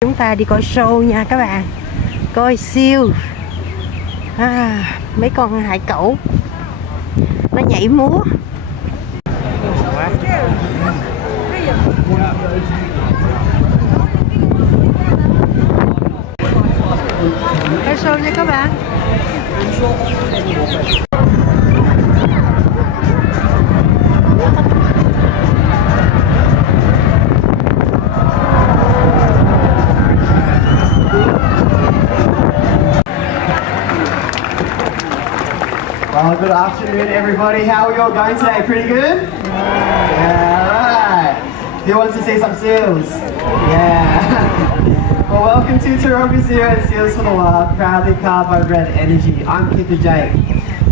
Chúng ta đi coi show nha các bạn. Coi siêu mấy con hải cẩu nó nhảy múa. Coi show nha các bạn. Well, good afternoon, everybody. How are you all going today? Pretty good? Yeah, all right. Who wants to see some seals? Yeah. Well, welcome to Taronga Zoo and Seals for the Wild, proudly powered by Red Energy. I'm Kipper Jake.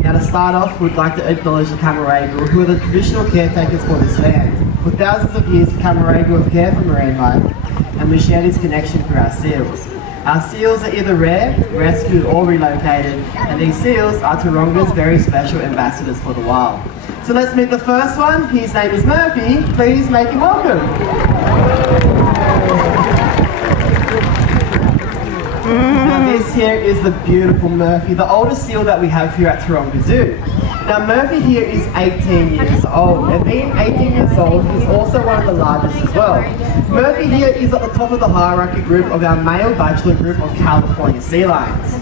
Now, to start off, we'd like to acknowledge the Camaragal, who are the traditional caretakers for this land. For thousands of years, the Camaragal have cared for marine life, and we share this connection through our seals. Our seals are either rare, rescued or relocated, and these seals are Taronga's very special ambassadors for the wild. So let's meet the first one. His name is Murphy. Please make him welcome. Now this here is the beautiful Murphy, the oldest seal that we have here at Taronga Zoo. Now Murphy here is 18 years old, and being 18 years old, he's also one of the largest as well. Murphy here is at the top of the hierarchy group of our male bachelor group of California sea lions.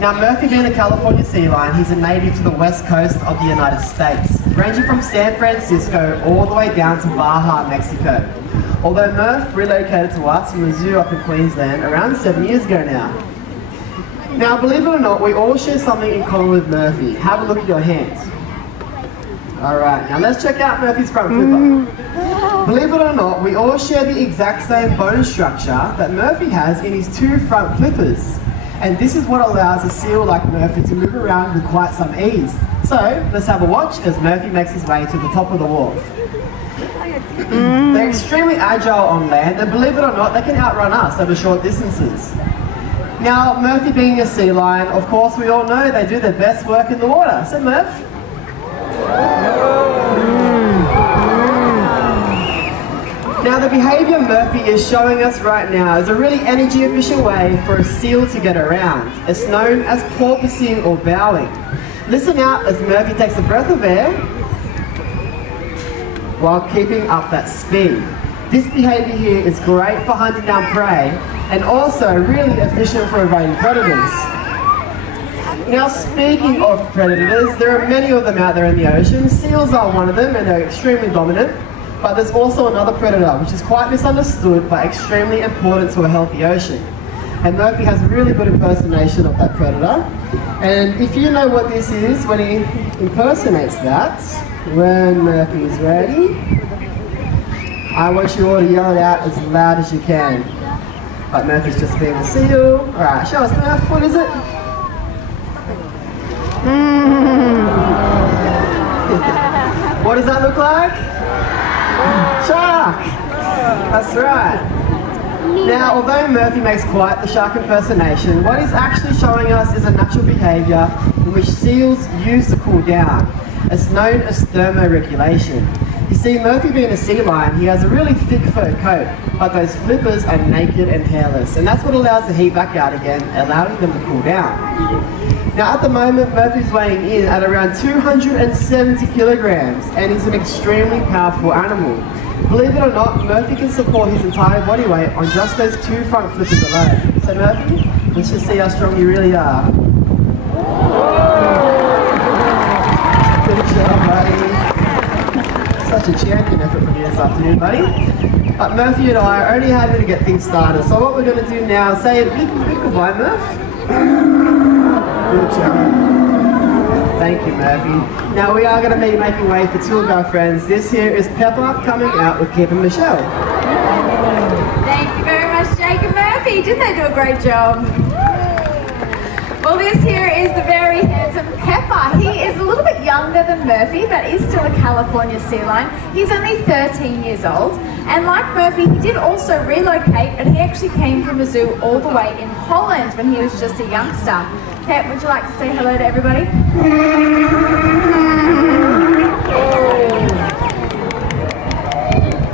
Now Murphy being a California sea lion, he's a native to the west coast of the United States, ranging from San Francisco all the way down to Baja, Mexico. Although Murph relocated to us from a zoo up in Queensland around 7 years ago now. Now, believe it or not, we all share something in common with Murphy. Have a look at your hands. Alright, now let's check out Murphy's front flipper. Believe it or not, we all share the exact same bone structure that Murphy has in his two front flippers. And this is what allows a seal like Murphy to move around with quite some ease. So, let's have a watch as Murphy makes his way to the top of the wharf. They're extremely agile on land, and believe it or not, they can outrun us over short distances. Now, Murphy being a sea lion, of course we all know they do their best work in the water. So Murph? Now the behaviour Murphy is showing us right now is a really energy efficient way for a seal to get around. It's known as porpoising or bowing. Listen out as Murphy takes a breath of air while keeping up that speed. This behaviour here is great for hunting down prey and also really efficient for evading predators. Now speaking of predators, there are many of them out there in the ocean. Seals are one of them and they're extremely dominant, but there's also another predator which is quite misunderstood but extremely important to a healthy ocean. And Murphy has a really good impersonation of that predator. And if you know what this is when he impersonates that, when Murphy is ready, I want you all to yell it out as loud as you can. But Murphy's just being a seal. Alright, show us Murph, what is it? What does that look like? Shark! That's right. Now, although Murphy makes quite the shark impersonation, what he's actually showing us is a natural behaviour in which seals use to cool down. It's known as thermoregulation. You see, Murphy being a sea lion, he has a really thick fur coat, but those flippers are naked and hairless, and that's what allows the heat back out again, allowing them to cool down. Now at the moment, Murphy's weighing in at around 270 kilograms, and he's an extremely powerful animal. Believe it or not, Murphy can support his entire body weight on just those two front flippers alone. So Murphy, let's just see how strong you really are. Good job, buddy. Such a champion effort from you this afternoon, buddy. But Murphy and I are only happy to get things started. So what we're going to do now is say a big goodbye, Murph. Good job. Thank you, Murphy. Now we are going to be making way for two of our friends. This here is Pepper coming out with Kip and Michelle. Thank you very much, Jake and Murphy. Didn't they do a great job? Well, this here is the very handsome Pepper. He is a little bit younger than Murphy, but is still a California sea lion. He's only 13 years old. And like Murphy, he did also relocate, and he actually came from a zoo all the way in Holland when he was just a youngster. Pep, would you like to say hello to everybody?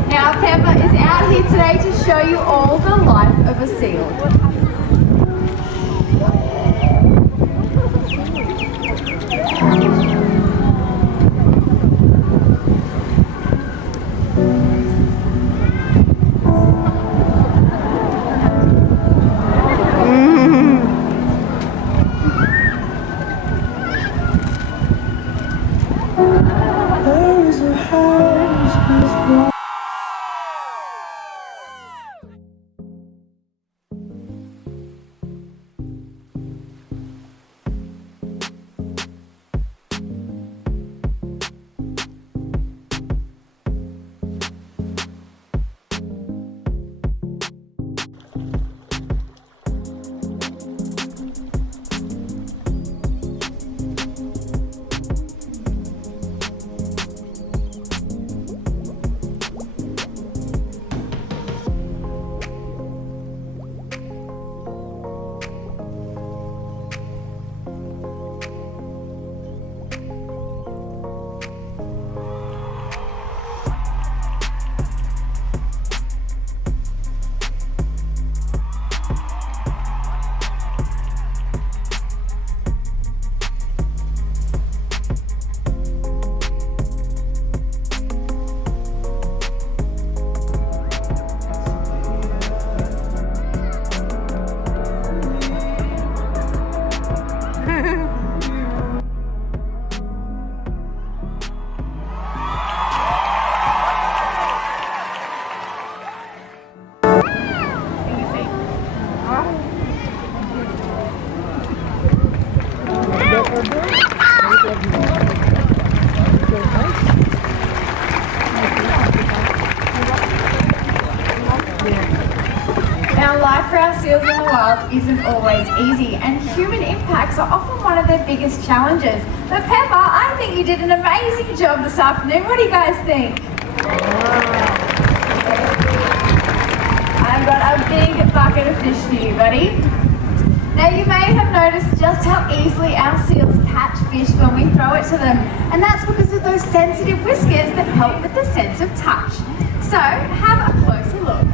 Now, Pepper is out here today to show you all the life of a seal. Now, life for our seals in the wild isn't always easy, and human impacts are often one of their biggest challenges. But Pepper, I think you did an amazing job this afternoon. What do you guys think? I've got a big bucket of fish for you, buddy. Now, you may have noticed just how easily our seals catch fish when we throw it to them, and that's because of those sensitive whiskers that help with the sense of touch. So, have a closer look.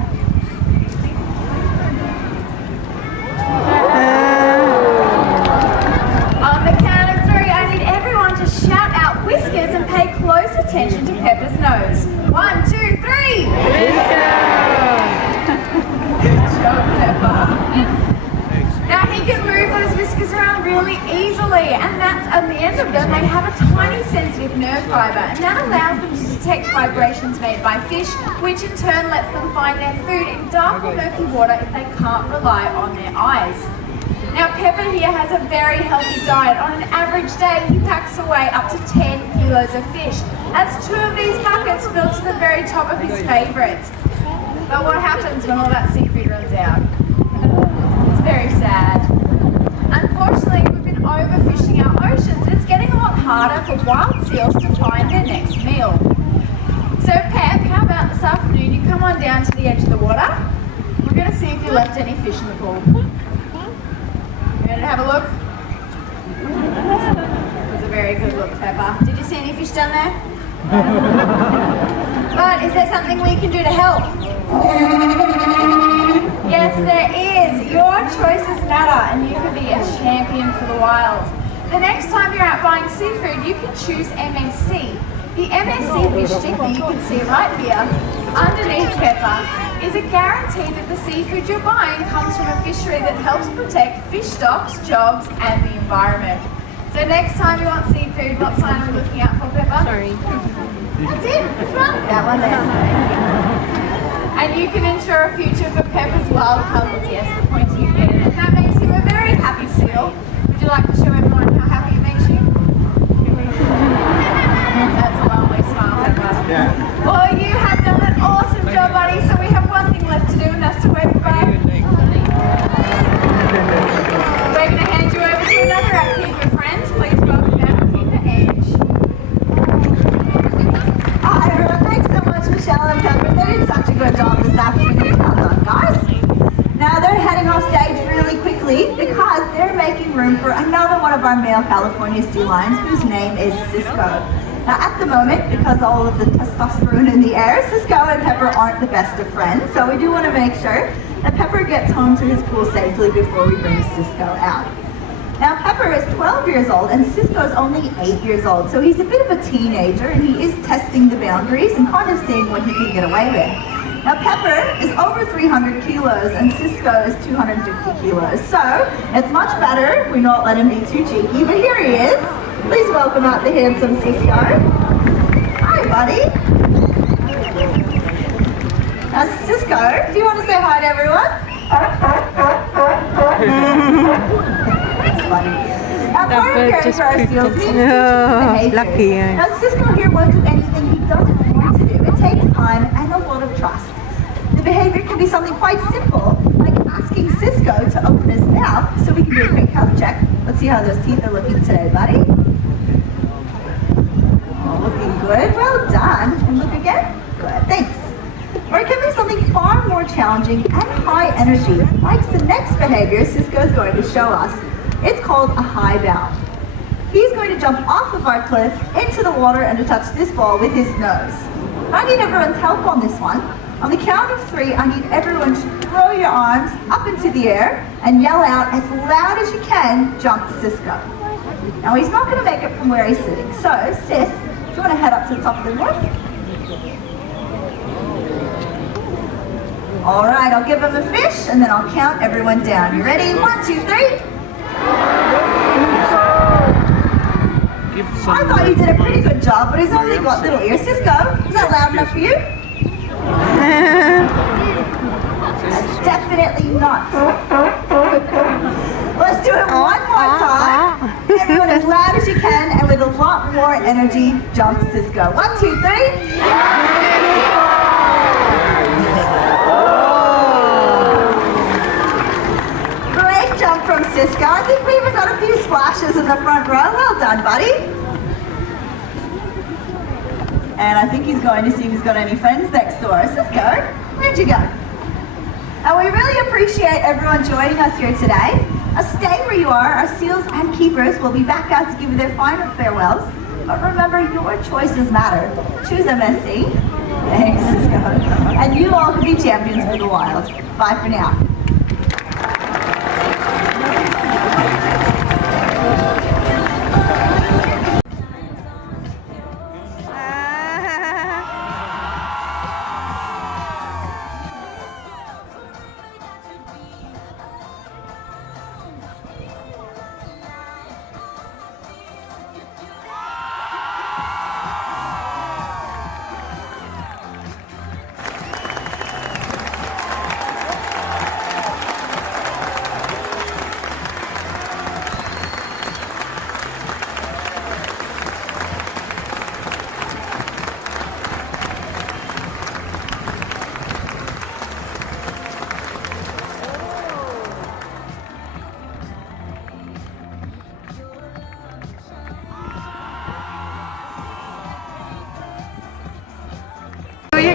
On the count of three, I need everyone to shout out whiskers and pay close attention to Pepper's nose. 1, 2, 3! Good job, Pepper. Now he can move those whiskers around really easily, and that's at the end of them they have a tiny sensitive nerve fibre, and that allows them to detect vibrations made by fish, which in turn lets them find their food in dark or murky water if they can't rely on their eyes. Now Pepper here has a very healthy diet. On an average day he packs away up to 10 kilos of fish. That's 2 of these buckets filled to the very top of his favourites. But what happens when all that seafood runs out? It's very sad. Unfortunately, we've been overfishing our oceans, and it's getting a lot harder for wild seals to find their next meal. So Pep, how about this afternoon you come on down to the edge of the water? We're going to see if you left any fish in the pool. You ready to have a look? That was a very good look, Pepper. Did you see any fish down there? But is there something we can do to help? Yes, there is. Your choices matter, and you can be a champion for the wild. The next time you're out buying seafood, you can choose MSC. The MSC fish stick that you can see right here, underneath Pepper, is a guarantee that the seafood you're buying comes from a fishery that helps protect fish stocks, jobs, and the environment. So next time you want seafood, what sign are we looking out for, Pepper? Sorry. That's it. Which one? That one there. And you can ensure a future for Pepper's wild puzzles. Yes, the pointy you get it. And that makes him a very happy seal. Would you like to show everyone how happy it makes you? That's a lovely smile, Pepper. Yeah. Well, you have done an awesome job, buddy. So we have one thing left to do, and that's to wave goodbye. We're going to hand you over to another activity, friends. Please welcome down to the edge. Hi everyone, thanks so much Michelle and Pepper. They did such a good job this afternoon. Well done, guys. Now they're heading off stage really quickly because they're making room for another one of our male California sea lions whose name is Cisco. Now at the moment, because all of the testosterone in the air, Cisco and Pepper aren't the best of friends, so we do want to make sure that Pepper gets home to his pool safely before we bring Cisco out. Now Pepper is 12 years old and Cisco's only 8 years old, so he's a bit of a teenager and he is testing the boundaries and kind of seeing what he can get away with. Now Pepper is over 300 kilos and Cisco is 250 kilos, so it's much better we not let him be too cheeky, but here he is. Please welcome out the handsome Cisco. Hi buddy. Now Cisco, do you want to say hi to everyone? Now, part of caring for our seals means teaching them behavior. Now, Cisco here won't do anything he doesn't want to do. It takes time and a lot of trust. The behavior can be something quite simple, like asking Cisco to open his mouth so we can do a quick health check. Let's see how those teeth are looking today, buddy. Oh, looking good. Well done. And look again. Good. Thanks. Or it can be something far more challenging and high energy, like the next behavior Cisco is going to show us. It's called a high bound. He's going to jump off of our cliff into the water and to touch this ball with his nose. I need everyone's help on this one. On the count of 3, I need everyone to throw your arms up into the air and yell out as loud as you can, jump Cisco. Now he's not going to make it from where he's sitting, so Sis, do you want to head up to the top of the roof? All right, I'll give him a fish and then I'll count everyone down. You ready? 1, 2, 3. I thought you did a pretty good job, but he's only got little ears. Cisco, is that loud enough for you? Definitely not. Let's do it one more time. Everyone as loud as you can and with a lot more energy, jump Cisco. 1, 2, 3. Jump from Cisco. I think we even got a few splashes in the front row. Well done, buddy. And I think he's going to see if he's got any friends next door. Cisco, where'd you go? And we really appreciate everyone joining us here today. Stay where you are. Our seals and keepers will be back out to give you their final farewells. But remember, your choices matter. Choose MSC. Thanks, Cisco. And you all can be champions for the wild. Bye for now.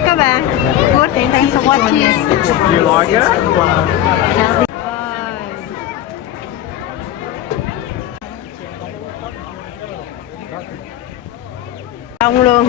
Các bạn. Good, thanks for watching. You like it? Đông luôn.